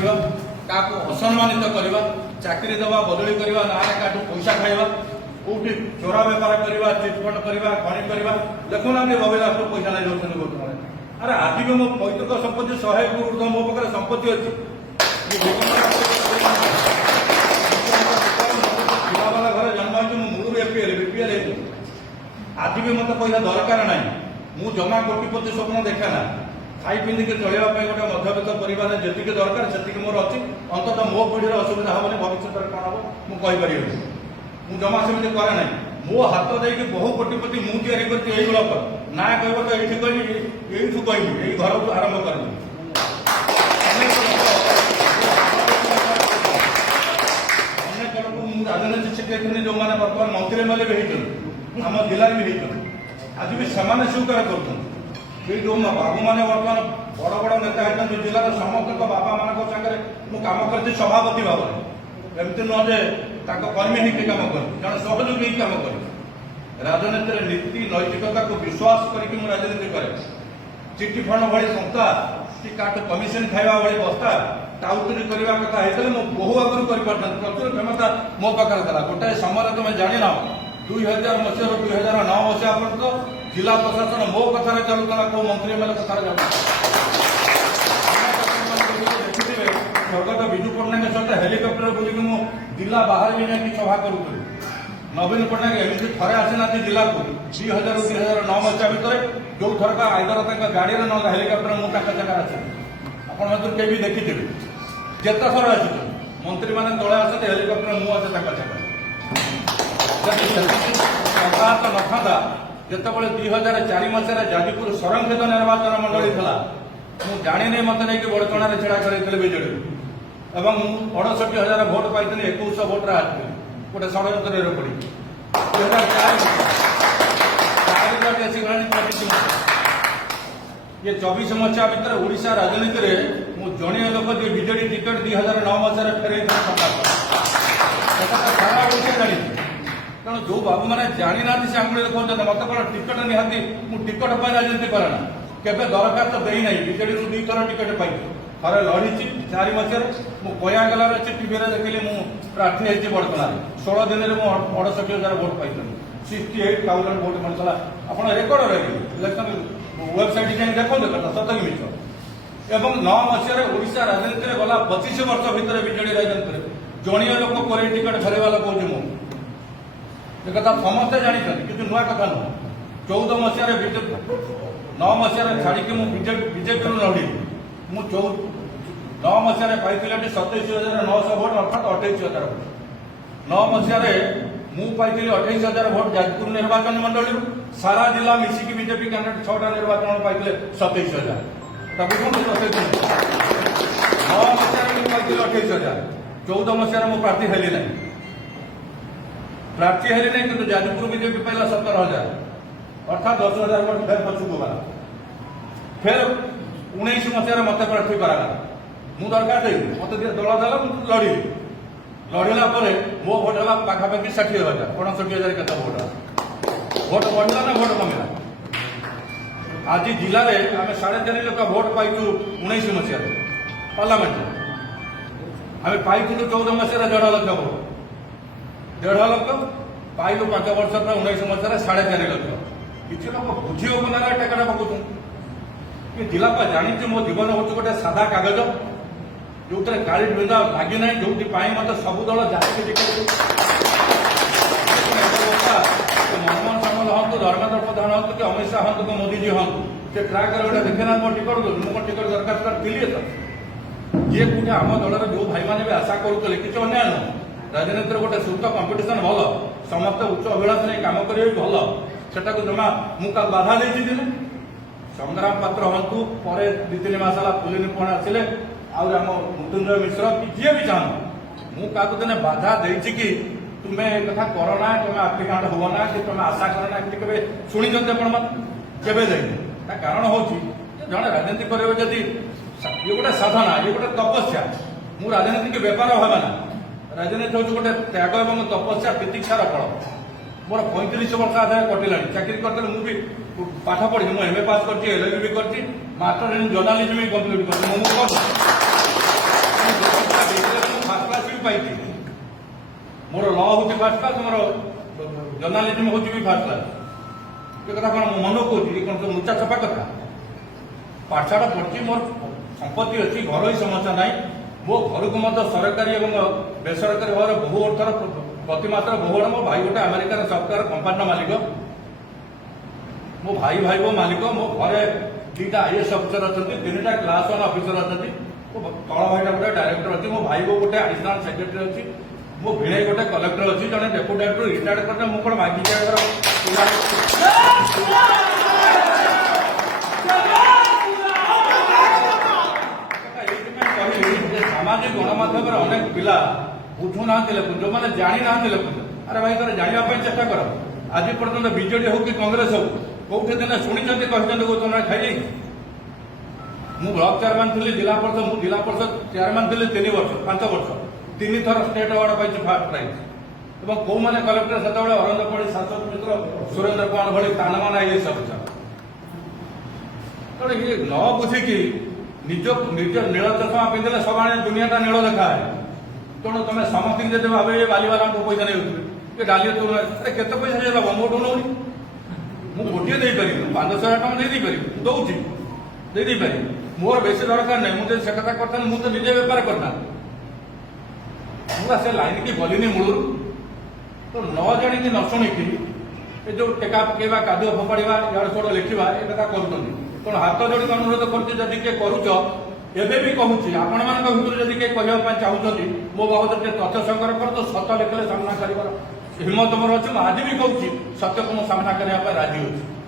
करवा क्या असम्मानित करवा चाकरी देवा बदली करवा ना पैसा खाइबा कौटी चोरा बेपार करवा चिटफंड करवा खणी करवा देखुना बबेला पैसा नहीं दौरान बर्तमान अरे आज भी मो पैतृक संपत्ति 100 एकड़ ऊर्ध मो पाखे संपत्ति अच्छी पिलावाला घर जन्म हो मूल बीपीएल आज भी मत पैसा दरकार ना मु जमा कोटिपति स्वप्न देखे ना खाई पिंधिक चलवा गोटे मध्यवित्त परिवार जी दरकार से मोर अच्छी अंततः मो पीढ़ी असुविधा हेनी भविष्य कौन हम मुझे मु जमा सेमती करे ना मो हाथ देकी बहु कोटिपति मुझे ब्लक ना कह तो ये कहली घर को आरंभ कर राजनीति शिक्षक जो मैंने बर्तमान मंत्री एमएलए भी आम जिले भी आज भी सेमाने स्वीकार कर जो बाबू मैंने बर्तमान बड़ बड़ नेता होती जिलार समस्त बाबा मान सागर कम कर सभापति भाव एमती नुह जे कर्मी ही कम कर जन सहयोगी ही कम कर राजनीति नीति नैतिकता को विश्वास करके राजनीति करे चिट्ठी फंड भाई संस्था कि काट कमिशन खाइबा भाई बस्ता टाउटरी करने कथा होता है बहु आगुरी कर प्रचुर क्षमता मो पाखे था गोटाए समय तुम जान 2000 मसीह 2009 मसीहा पर्यटन जिला प्रशासन मो कथार चलुला कौ मंत्री एमएलए कथार देखिए स्वर्गत विजु पट्टनायक सहित हेलिकप्टर बुलिक मु जिला बाहर भी जाकि सभा करूली नवीन पट्टनायक एमती थे आसीना जिला को 2000 2009 मसीहा भितर जो थरक आइदर गाड़ी में ना हेलिकप्टर मुझे जगह आसे आप भी देखिथे जिते थर आस मंत्री मैंने तले आसते हेलिकप्टर मुझे यथार्थ नथा जितेबाला 2004 मसीह जाजपुर संरक्षित निर्वाचन मंडली था मुझे जानी मत नहीं बड़चणार छेड़ा कर विजेडी और 68,000 भोट पाई 2100 भोट्रे हारी गोटे षड्यंत्र पड़ी 2004 ये 24 मसीहा भितर ओडिशा राजनीति में मुझे जड़े लोक जो विजेडी टिकेट 2009 मसीह फेर सारा ओडिशा जानी तेणु जो बाबू मैंने जानी ना से आंगुड़ी देखा मत कौन टिकट निहाती मुझे टिकट पर राजनीति करे ना केवे दरखास्त देना विजेडी 2 थर टिकट पाई थे लड़ी 4 मसीह मुझे कया गलार अच्छी टीवी देखिली मुझे प्रार्थी होती बड़चणार 16 दिन में 68,000 भोट पाई 68,000 भोट मिलता आप रेकर्ड रही इलेक्शन वेबसाइट जाए देखो सत कि मिछ एवं 9 मसीह ओडिशा राजनीति में गला 25 वर्ष भितर विजेडी राजनीति जड़िया लोक कोड़े टिकट फेरवा लोग कहूँ कथा समस्ते जानते कि नुआ कथा नुह 14 मसीह 9 मसीह छाड़ी बीजेपी लड़ी मुझे 9 मसीह पाई 27,900 भोट अर्थात 28,000 भोट 9 मसीह मु पाई 28,000 भोट जाजपुर निर्वाचन मंडली सारा जिला मिसिकी बीजेपी कैंडिडेट 6टा निर्वाचन पाई 27,000 9 मसीह पाई 28,000 14 मसीह मु प्रार्थी हेली ना प्रार्थी हेली नहीं कि जाजपुर बीजेपी पाइला 17,000 अर्थात 10,000 भोट फेर पछुक गला फिर 19 मसीह मत प्रार्थी कराला मु दरकार दे मत दल देला लड़ी लड़ला मो भोट है पाखापाखि 60,000 59,000 के भोट बढ़ला ना भोट कमिला आज जिले में आम 3.5 लाख भोट पाइचु 19 मसीह पार्लियामेंट आम पाई 14 मसीह 1.5 लाख भोट 1.5 लाख पाइलु 5 वर्ष पर 19 मसीह 4.5 लाख किसी लोक बुझी होना टेकटा पकाउन कि जिलापा जानी मो जीवन हूँ गोटे सादा कागज जो काली बिंदा लगी ना जो मत सब दल जाति मनमोहन सामल हूँ धर्मेंद्र प्रधान हूँ कि अमित शाह हूँ कि मोदी जी हूँ से ट्राक गोटे देखे ना मो टिकट मुझे टिकट दरखास्त थी तो जी कौटे आम दलर जो भाई मैंने भी आशा करुले किसी अन्याय नुह राजनीति गोटे सुस्थ कंपिटिशन भल समस्त उच्च अभिलाष नहीं कम कर भल सेटा जमा मुझे बाधा देती दिले संग्राम पात्र हूँ पर 2-3 मास है पुलिन पुण आसिले आम मृत्युंजय मिश्र कि जी भी चाहूँ मुझे दिने बाधा देती कि तुम्हें कथा कर ना तुम्हें आप्लिकांट हो ना कि तुम्हें आशा कर ना के शुणी केवे देने कारण हूँ जड़े राजनीति करेंगे जदि ये गोटे साधना ये गोटे तपस्या मु राजनीति के बेपार भावे ना राजनीति हूँ गोटे त्याग और तपस्या प्रतीक्षार फल मोर 35 वर्ष आधार कटिला चाकरी करते मुझे पाठ पढ़ी मुझे एमए पास कर LLB भी कर मास्टर इन जर्नालीजम भी कम्प्लीट कर ଫାର୍ଷ୍ଟ କ୍ଲାସ୍ ମୋର ଜର୍ଣ୍ଣାଲିଜିମ୍ ହେଉଛି ବି ଫାର୍ଷ୍ଟ କ୍ଲାସ୍। ଏ କଥା କ'ଣ ମୁଁ ମନ କହୁଛି କ'ଣ ସବୁ ମୁଚା ଛପା କଥା? ପାଠଶାଠ ପଢ଼ିଛି, ମୋର ସମ୍ପତ୍ତି ଅଛି, ଘରୋଇ ସମସ୍ୟା ନାହିଁ। ମୋ ଘରକୁ ମଧ୍ୟ ସରକାରୀ ଏବଂ ବେସରକାରୀ ଭାବରେ ବହୁ ଅର୍ଥର ପ୍ରତି ମାସରେ ବହୁ ମୋ ଭାଇ ଗୋଟେ ଆମେରିକାର ସଫ୍ଟୱେର କମ୍ପାନୀର ମାଲିକ, ମୋ ଭାଇ ମାଲିକ। ମୋ ଘରେ 2ଟା IAS ଅଫିସର ଅଛନ୍ତି, 3ଟା କ୍ଲାସ୍ 1 ଅଫିସର ଅଛନ୍ତି। ମୋ ତଳ ଭାଇଟା ଗୋଟେ ଡାଇରେକ୍ଟର ଅଛି, ମୋ ଭାଇ ଗୋଟେ ଆଡିସନାଲ ସେକ୍ରେଟାରୀ ଅଛି, ମୋ ଭିଣେଇ ଗୋଟେ କଲେକ୍ଟର ଅଛି, ଜଣେ ଡେପୁଟି ରିଟାୟାର୍ଡ କରିଲେ ମୁଁ କ'ଣ ମାଗିକି ସାମାଜିକ ଗଣମାଧ୍ୟମରେ ଅନେକ ପିଲା ବୁଝୁନାହାନ୍ତି ଲେଖୁଛନ୍ତି, ଯୋଉମାନେ ଜାଣିନାହାନ୍ତି ଲେଖୁଛନ୍ତି। ଆରେ ଭାଇ ଥରେ ଜାଣିବା ପାଇଁ ଚେଷ୍ଟା କର। ଆଜି ପର୍ଯ୍ୟନ୍ତ ବିଜେଡି ହଉ କି କଂଗ୍ରେସ ହଉ କୋଉଠି ଦିନେ ଶୁଣିଛନ୍ତି କହିଛନ୍ତି ତମେ ଖାଇଯାଇଛି? ମୁଁ ବ୍ଲକ ଚେୟାରମ୍ୟାନ୍ ଥିଲି, ଜିଲ୍ଲା ପରିଷଦ ମୁଁ ଜିଲ୍ଲା ପରିଷଦ ଚେୟାରମ୍ୟାନ୍ ଥିଲି 5 ବର୍ଷ 3 ଥର ଷ୍ଟେଟ୍ ଆୱାର୍ଡ ପାଇଛି ଫାର୍ଷ୍ଟ ପ୍ରାଇଜ୍। ଏବଂ କୋଉମାନେ କଲେକ୍ଟର ସେତେବେଳେ ଅରବିନ୍ଦ ପଣ୍ଡି, ଶାଶ୍ୱତ ମିଶ୍ର, ସୁରେନ୍ଦ୍ର କୁମାର ଭଳି ତାନମାନ IAS ଅଫିସର। ତେଣୁ ଇଏ ନ ବୁଝିକି ନିଜ ନୀଳ ଚଷମା ପିନ୍ଧିଲେ ସବୁବେଳେ ଦୁନିଆଟା ନୀଳ ଦେଖାଏ। ତେଣୁ ତମେ ସମସ୍ତଙ୍କୁ ଯଦି ଭାବେ ବାଲିବାଲାଙ୍କୁ ପଇସା ନେଉଥିବେ, କି ଡାଲି ଆରେ କେତେ ପଇସା ଦେବ ମୋଠୁ ନେଉନି। ମୁଁ ଗୋଟିଏ ଦେଇପାରିବି, 500,000 ଟଙ୍କା ଦେଇପାରିବି, ଦଉଛି ଦେଇପାରିବି। ମୋର ବେଶୀ ଦରକାର ନାହିଁ। ମୁଁ ଯଦି ସେ କଥା କରିଥାନ୍ତି ମୁଁ ତ ନିଜେ ବେପାର କରିଥାନ୍ତି। ମୁଁ ସେ ଲାଇନ୍କି ଗଲିନି ମୂଳରୁ। ତ ନ ଜାଣିକି ନ ଶୁଣିକି ଏ ଯୋଉ ଟେକା ପକେଇବା, କାଦୁଅ ଫୋପାଡ଼ିବା, ଇଆଡ଼େ ସିଆଡ଼େ ଲେଖିବା ଏ କଥା କରୁଛନ୍ତି। ତେଣୁ ହାତ ଯୋଡ଼ିକି ଅନୁରୋଧ କରୁଛି, ଯଦି କିଏ କରୁଛ, ଏବେ ବି କହୁଛି ଆପଣମାନଙ୍କ ଭିତରୁ ଯଦି କିଏ କହିବା ପାଇଁ ଚାହୁଁଛନ୍ତି ମୋ ବାବଦରେ ଟିକେ ତଥ୍ୟ ସଂଗ୍ରହ କରନ୍ତୁ, ସତ ଲେଖିଲେ ସାମ୍ନା କରିବାର ହିମ୍ମତ ମୋର ଅଛି। ମୁଁ ଆଜି ବି କହୁଛି ସତ୍ୟକୁ ମୁଁ ସାମ୍ନା କରିବା ପାଇଁ ରାଜି ଅଛି।